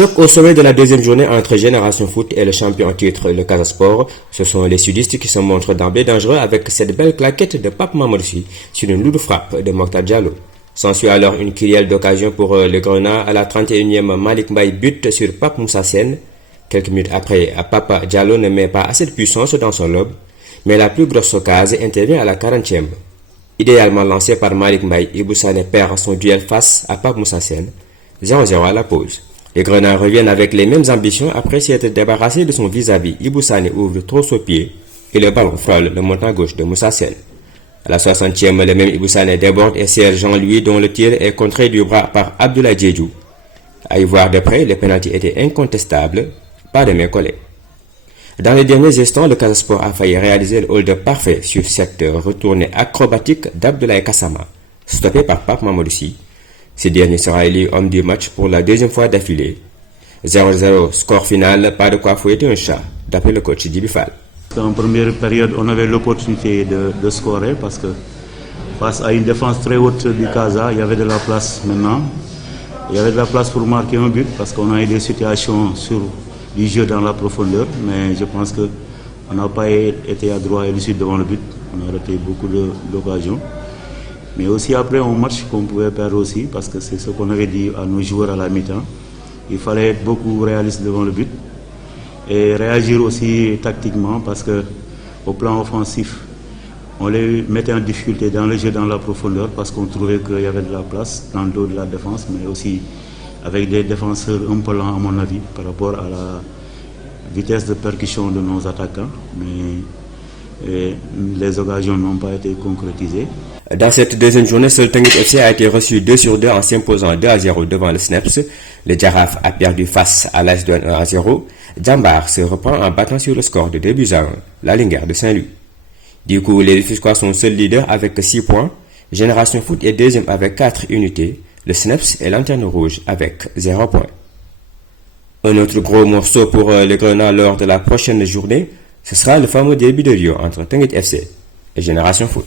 Choc au sommet de la deuxième journée entre Génération Foot et le champion en titre, le Casa Sport. Ce sont les sudistes qui se montrent d'emblée dangereux avec cette belle claquette de Pape Mamadou sur une lourde frappe de Mokhtar Diallo. S'ensuit alors une kyrielle d'occasion pour le Grenat à la 31e. Malick Mbaye bute sur Pape Moussa Sène. Quelques minutes après, Pape Diallo ne met pas assez de puissance dans son lobe, mais la plus grosse occasion intervient à la 40e. Idéalement lancé par Malick Mbaye, Ibou Sané perd son duel face à Pape Moussa Sène. 0-0 à la pause. Les Grenats reviennent avec les mêmes ambitions après s'être débarrassé de son vis-à-vis. Ibou Sané ouvre trop son pied et le ballon frôle le montant gauche de Moussa Sène. À la 60e, le même Ibou Sané déborde et sert Jean-Louis dont le tir est contré du bras par Abdoulaye Diédhiou. À y voir de près, le pénalty était incontestable, pas de main collée. Dans les derniers instants, le Casa Sport a failli réaliser le hold parfait sur cette retournée acrobatique d'Abdoulaye Kassama, stoppé par Pape Mamadou Sy. Ce dernier sera élu homme du match pour la deuxième fois d'affilée. 0-0, score final, pas de quoi fouetter un chat, d'après le coach Djibi Fall. En première période, on avait l'opportunité de scorer parce que face à une défense très haute du Casa, il y avait de la place maintenant. Il y avait de la place pour marquer un but parce qu'on a eu des situations sur du jeu dans la profondeur, mais je pense qu'on n'a pas été adroit et lucide devant le but. On a raté beaucoup d'occasions. Mais aussi après un match qu'on pouvait perdre aussi, parce que c'est ce qu'on avait dit à nos joueurs à la mi-temps. Il fallait être beaucoup réaliste devant le but et réagir aussi tactiquement parce qu'au plan offensif, on les mettait en difficulté dans le jeu, dans la profondeur, parce qu'on trouvait qu'il y avait de la place dans le dos de la défense, mais aussi avec des défenseurs un peu lents à mon avis par rapport à la vitesse de percussion de nos attaquants. Mais les occasions n'ont pas été concrétisées. Dans cette deuxième journée, seul Teungueth FC a été reçu 2-sur-2 en s'imposant 2-0 devant le Snaps. Le Jaraaf a perdu face à l'AS Douanes 1-0. Jambar se reprend en battant sur le score de 2-1, la Linguère de Saint-Louis. Du coup, les Rufisquois sont seuls leaders avec 6 points. Génération Foot est deuxième avec 4 unités. Le Snaps est lanterne rouge avec 0 points. Un autre gros morceau pour les Grenats lors de la prochaine journée, ce sera le fameux derby de Rio entre Teungueth FC et Génération Foot.